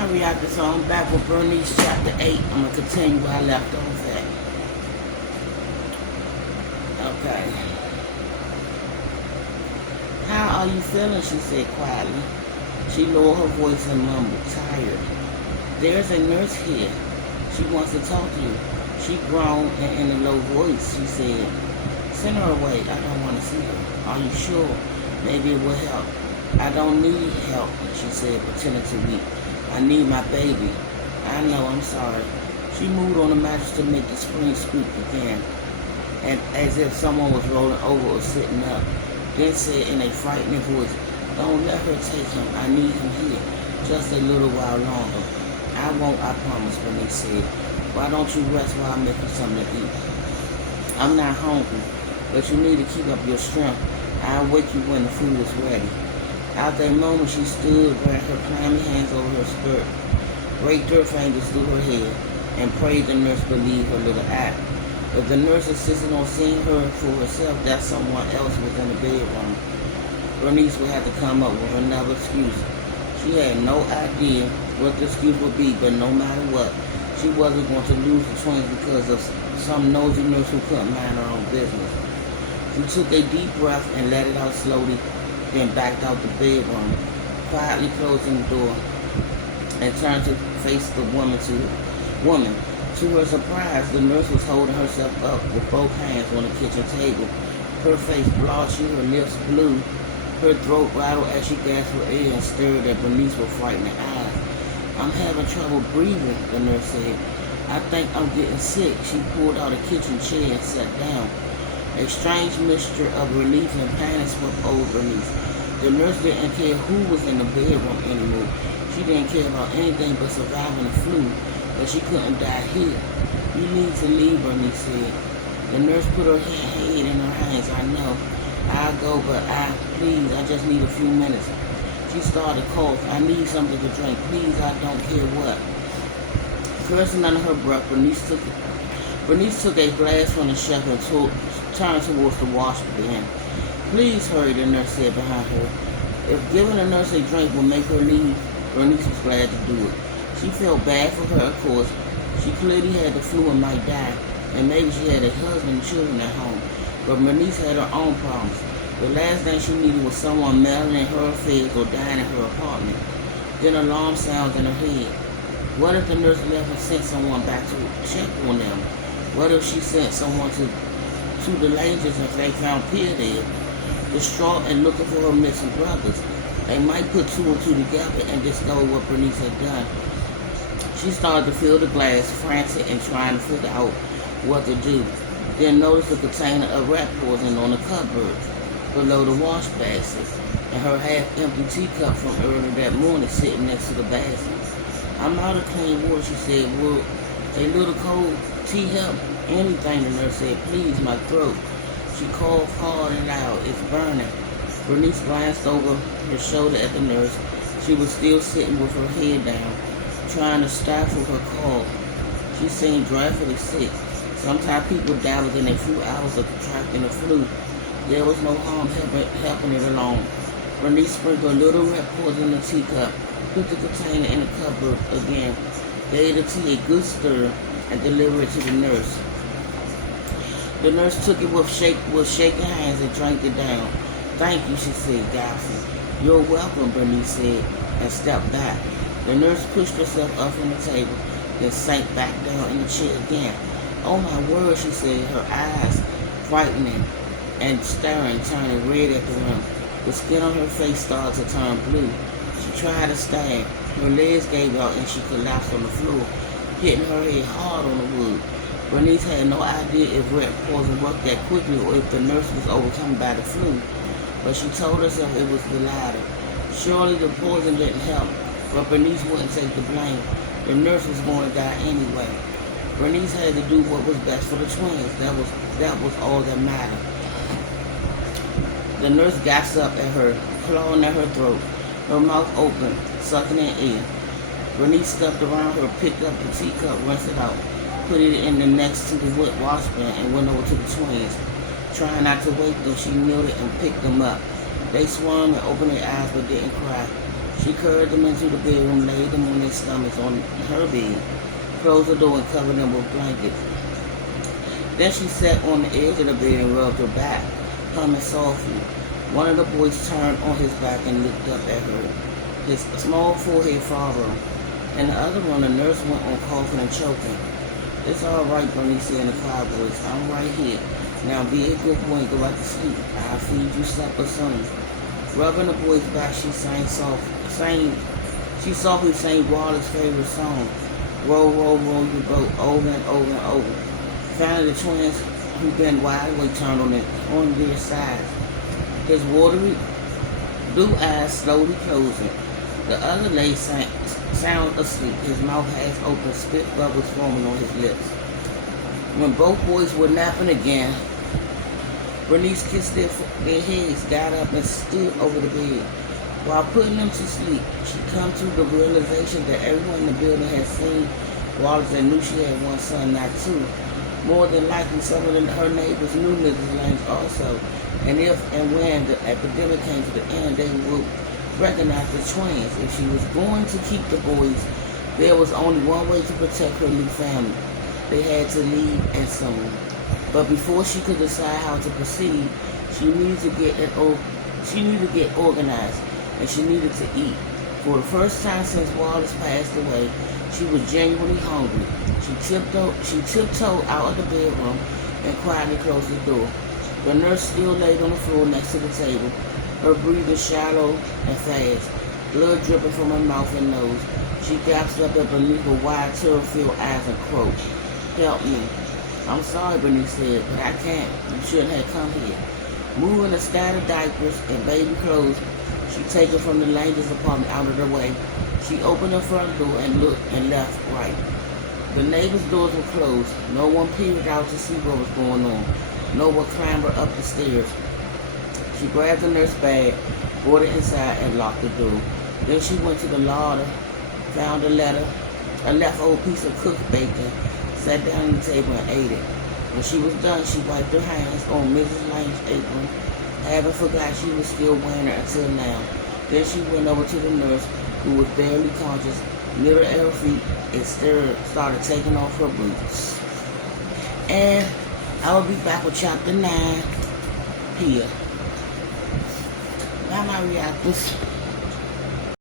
Hi, reactor. So I'm back with Bernice chapter 8. I'm going to continue where I left off at. Okay. How are you feeling? She said quietly. She lowered her voice and mumbled, tired. There's a nurse here. She wants to talk to you. She groaned and in a low voice, she said, send her away. I don't want to see her. Are you sure? Maybe it will help. I don't need help, she said, pretending to weep. I need my baby. I know, I'm sorry. She moved on the mattress to make the spring squeak again, and as if someone was rolling over or sitting up. Then said in a frightening voice, don't let her take him. I need him here. Just a little while longer. I won't, I promise, Bernice said. Why don't you rest while I make you something to eat? I'm not hungry, but you need to keep up your strength. I'll wake you when the food is ready. After a moment, she stood, ran her clammy hands over her skirt, raked her fingers through her hair, and prayed the nurse believe her little act. If the nurse insisted on seeing her for herself, that someone else was in the bedroom. Bernice would have to come up with another excuse. She had no idea what the excuse would be, but no matter what, she wasn't going to lose the twins because of some nosy nurse who couldn't mind her own business. She took a deep breath and let it out slowly, then backed out the bedroom, quietly closing the door, and turned to face the woman. To her surprise, the nurse was holding herself up with both hands on the kitchen table, her face blotchy, her lips blue, her throat rattled as she gasped for air and stared at Bernice with frightened eyes. I'm having trouble breathing, the nurse said. I think I'm getting sick. She pulled out a kitchen chair and sat down. A strange mixture of relief and panic swept over Bernice. The nurse didn't care who was in the bedroom anymore. She didn't care about anything but surviving the flu, but she couldn't die here. You need to leave, Bernice said. The nurse put her head in her hands. I know. I'll go, but please, I just need a few minutes. She started to cough. I need something to drink. Please, I don't care what. Cursing under her breath, Bernice took a glass from the shelf and turned towards the wash bin. Please hurry, the nurse said behind her. If giving the nurse a drink would make her leave, Bernice was glad to do it. She felt bad for her, of course. She clearly had the flu and might die, and maybe she had a husband and children at home. But Bernice had her own problems. The last thing she needed was someone meddling in her affairs or dying in her apartment. Then alarm sounds in her head. What if the nurse left and sent someone back to check on them? What if she sent someone to the Rangers if they found Pierre there, distraught and looking for her missing brothers? They might put two and two together and discover what Bernice had done. She started to fill the glass, frantic and trying to figure out what to do. Then noticed a container of rat poison on the cupboard below the wash basket, and her half-empty teacup from earlier that morning sitting next to the basket. I'm out of clean water, she said. Will a little cold tea help? Anything, the nurse said. Please, my throat. She coughed hard and loud. It's burning. Bernice glanced over her shoulder at the nurse. She was still sitting with her head down, trying to stifle her cough. She seemed dreadfully sick. Sometimes people die within a few hours of contracting the flu. There was no harm helping it along. Bernice sprinkled a little rat poison in the teacup, put the container in the cupboard again, gave the tea a good stir, and delivered it to the nurse. The nurse took it with shaking hands and drank it down. Thank you, she said, gasping. You're welcome, Bernice said, and stepped back. The nurse pushed herself up from the table, then sank back down in the chair again. Oh my word, she said, her eyes frightening and staring, turning red at the rim. The skin on her face started to turn blue. She tried to stand. Her legs gave out and she collapsed on the floor, hitting her head hard on the wood. Bernice had no idea if rat poison worked that quickly or if the nurse was overcome by the flu, but she told herself it was the latter. Surely the poison didn't help, but Bernice wouldn't take the blame. The nurse was going to die anyway. Bernice had to do what was best for the twins. That was all that mattered. The nurse gasped up at her, clawing at her throat, her mouth open, sucking in air. Bernice stepped around her, picked up the teacup, rinsed it out, put it in the next to the wet wash bin, and went over to the twins. Trying not to wake them, she kneeled and picked them up. They swung and opened their eyes but didn't cry. She carried them into the bedroom, laid them on their stomach, twins on her bed, closed the door and covered them with blankets. Then she sat on the edge of the bed and rubbed her back, humming softly. One of the boys turned on his back and looked up at her, his small forehead furrowed. And the other one, the nurse went on coughing and choking. "It's all right," Bernice said in a quiet voice. "I'm right here. Now be a good boy and go back to sleep. I'll feed you supper soon." Rubbing the boy's back, she softly sang Walter's favorite song, "Roll, roll, roll your boat," over and over and over. Finally, the twins, who'd been wide awake, turned on their sides, his watery blue eyes slowly closing. The other lay sound asleep, his mouth half open, spit bubbles forming on his lips. When both boys were napping again, Bernice kissed their heads, got up, and stood over the bed. While putting them to sleep, she come to the realization that everyone in the building had seen Wallace and knew she had one son, not two. More than likely, some of her neighbors knew Mrs. Lange also, and if and when the epidemic came to the end, they would recognize the twins. If she was going to keep the boys, there was only one way to protect her new family. They had to leave, and soon. But before she could decide how to proceed, she needed to get organized, and she needed to eat. For the first time since Wallace passed away, she was genuinely hungry. She tiptoed out of the bedroom and quietly closed the door. The nurse still laid on the floor next to the table, her breathing shallow and fast, blood dripping from her mouth and nose. She gasped up at Bernice with wide, terror-filled eyes and croaked, "Help me." "I'm sorry," Bernice said, "but I can't. You shouldn't have come here." Moving a stack of diapers and baby clothes she'd taken from the Lange's apartment out of the way, she opened her front door and looked and left right. The neighbors' doors were closed. No one peered out to see what was going on. No one clambered up the stairs. She grabbed the nurse's bag, brought it inside, and locked the door. Then she went to the larder, found a leftover piece of cooked bacon, sat down on the table and ate it. When she was done, she wiped her hands on Mrs. Lange's apron, having forgot she was still wearing it until now. Then she went over to the nurse, who was barely conscious, knitted at her feet, and started taking off her boots. And I will be back with chapter 9 here. Bye, my reactors.